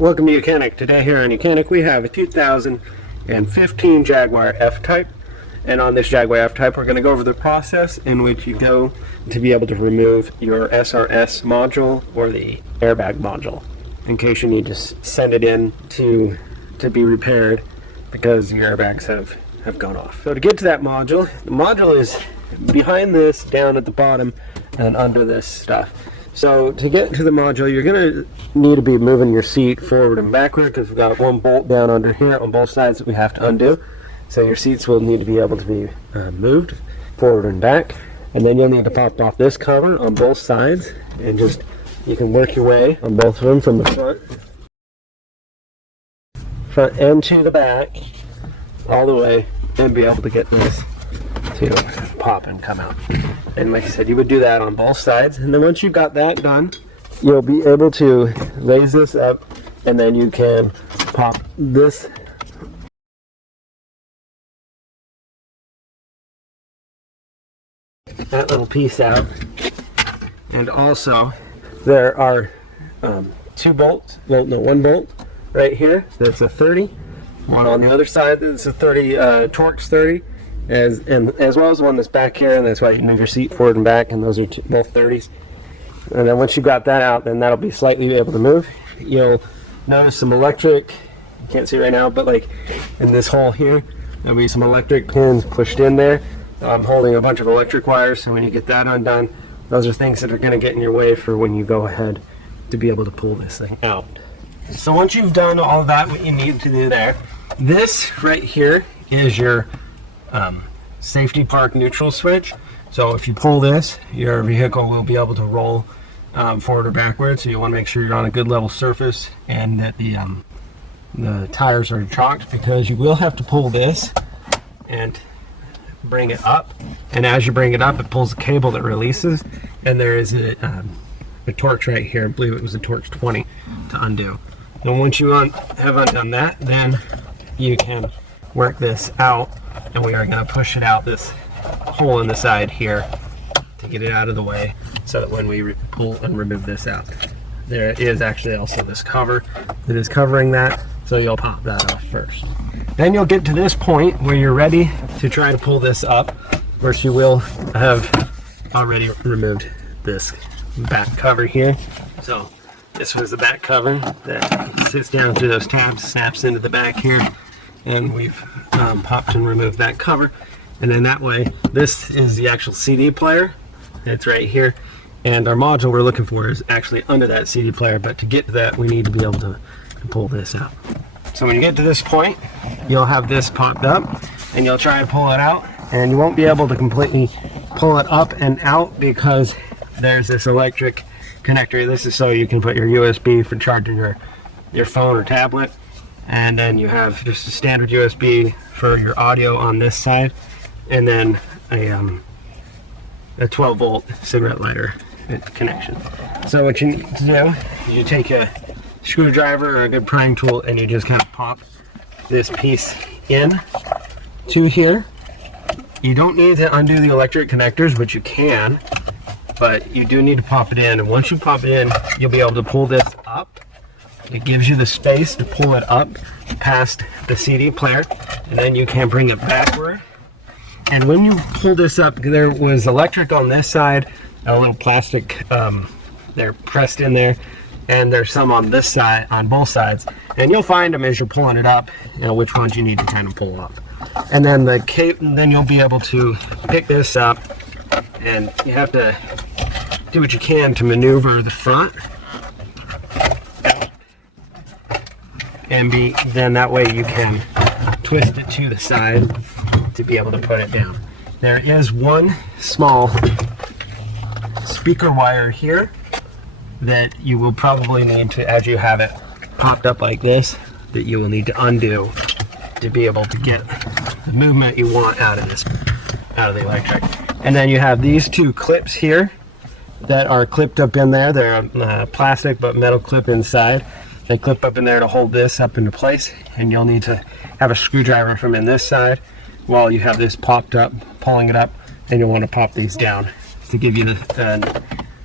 Welcome to YOUCANIC. Today here on YOUCANIC we have a 2015 Jaguar F-Type, and on this Jaguar F-Type we're going to go over the process in which you go to be able to remove your SRS module or the airbag module in case you need to send it in to be repaired because your airbags have gone off. So to get to that module, the module is behind this, down at the bottom and under this stuff. So to get to the module, you're going to need to be moving your seat forward and backward because we've got one bolt down under here on both sides that we have to undo. So your seats will need to be able to be moved forward and back. And then you'll need to pop off this cover on both sides and you can work your way on both of them from the front end to the back all the way and be able to get this to pop and come out. And like I said, you would do that on both sides, and then once you got that done, you'll be able to raise this up, and then you can pop that little piece out. And also there are two bolts, one bolt right here that's a 30, one on the other side that's a 30 Torx 30, as well as one that's back here, and that's why you move your seat forward and back, and those are both 30s. And then once you got that out, then that'll be slightly able to move. You'll notice some electric, you can't see right now, but like in this hole here, there'll be some electric pins pushed in there. I'm holding a bunch of electric wires, so when you get that undone, those are things that are going to get in your way for when you go ahead to be able to pull this thing out. So once you've done all of that, what you need to do there, this right here is your safety park neutral switch. So if you pull this, your vehicle will be able to roll forward or backwards. So you want to make sure you're on a good level surface and that the tires are chocked, because you will have to pull this and bring it up. And as you bring it up, it pulls a cable that releases, and there is a Torx right here. I believe it was a Torx 20 to undo. And once you have undone that, then you can work this out, and we are going to push it out this hole in the side here to get it out of the way, so that when we pull and remove this out, there is actually also this cover that is covering that, so you'll pop that off first. Then you'll get to this point where you're ready to try to pull this up. First, you will have already removed this back cover here. So this was the back cover that sits down through those tabs, snaps into the back here, and we've popped and removed that cover. And then that way, this is the actual CD player. It's right here, and our module we're looking for is actually under that CD player, but to get to that we need to be able to pull this out. So when you get to this point, you'll have this popped up, and you'll try to pull it out, and you won't be able to completely pull it up and out because there's this electric connector. This is so you can put your USB for charging your phone or tablet, and then you have just a standard USB for your audio on this side, and then a 12 volt cigarette lighter connection. So what you need to do is you take a screwdriver or a good prying tool, and you just kind of pop this piece in to here. You don't need to undo the electric connectors, but you can, but you do need to pop it in. And once you pop it in, you'll be able to pull this up. It gives you the space to pull it up past the CD player, and then you can bring it backward. And when you pull this up, there was electric on this side, a little plastic, they're pressed in there, and there's some on this side, on both sides. And you'll find them as you're pulling it up, you know, which ones you need to kind of pull up. And then then you'll be able to pick this up, and you have to do what you can to maneuver the front. And then that way you can twist it to the side to be able to put it down. There is one small speaker wire here that you will probably need to, as you have it popped up like this, that you will need to undo to be able to get the movement you want out of the electric. And then you have these two clips here that are clipped up in there. They're plastic but metal clip inside. They clip up in there to hold this up into place, and you'll need to have a screwdriver from in this side while you have this popped up, pulling it up, and you'll want to pop these down to give you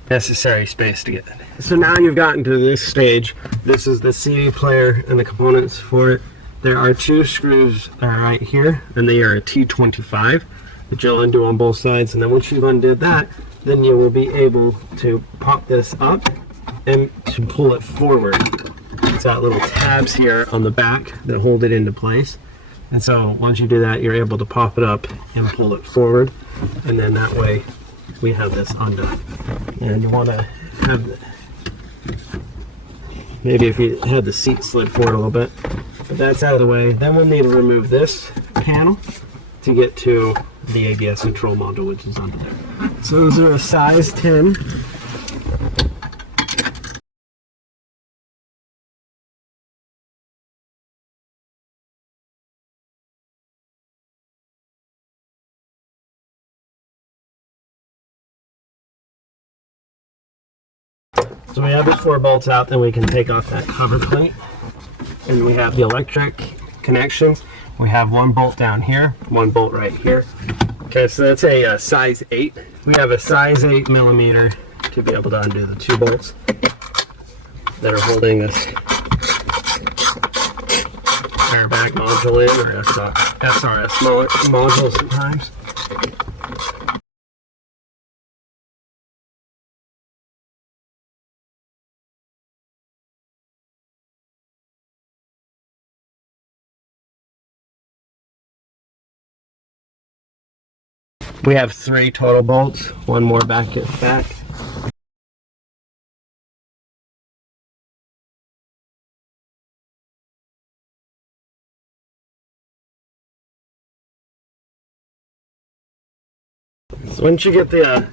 necessary space to get it. So now you've gotten to this stage. This is the CD player and the components for it. There are 2 screws right here, and they are a T25 that you'll undo on both sides. And then once you've undid that, then you will be able to pop this up and to pull it forward. It's got little tabs here on the back that hold it into place. And so once you do that, you're able to pop it up and pull it forward. And then that way we have this undone. And you want to have, maybe if you had the seat slid forward a little bit, but that's out of the way. Then we'll need to remove this panel to get to the ABS control module, which is under there. So those are a size 10. So we have the 4 bolts out, then we can take off that cover plate. And we have the electric connections. We have 1 bolt down here, 1 bolt right here. Okay, so that's a size 8. We have a size 8 millimeter to be able to undo the 2 bolts that are holding this airbag module in, or SRS module sometimes. We have 3 total bolts, 1 more back at the back. So once you get the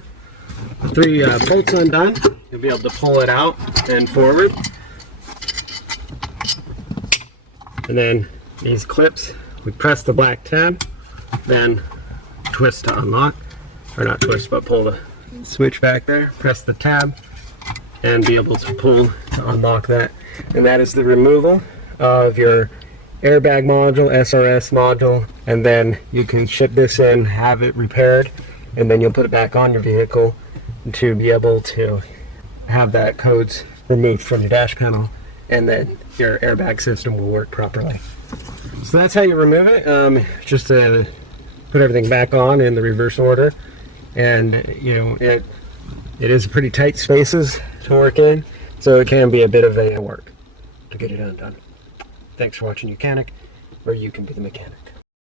3 bolts undone, you'll be able to pull it out and forward. And then these clips, we press the black tab, then twist to unlock, or not twist, but pull the switch back there, press the tab, and be able to pull to unlock that. And that is the removal of your airbag module, SRS module, and then you can ship this in, have it repaired, and then you'll put it back on your vehicle to be able to have that codes removed from your dash panel, and then your airbag system will work properly. So that's how you remove it. Just put everything back on in the reverse order, and you know it is pretty tight spaces to work in, so it can be a bit of a work to get it undone. Thanks for watching YOUCANIC, where you can be the mechanic.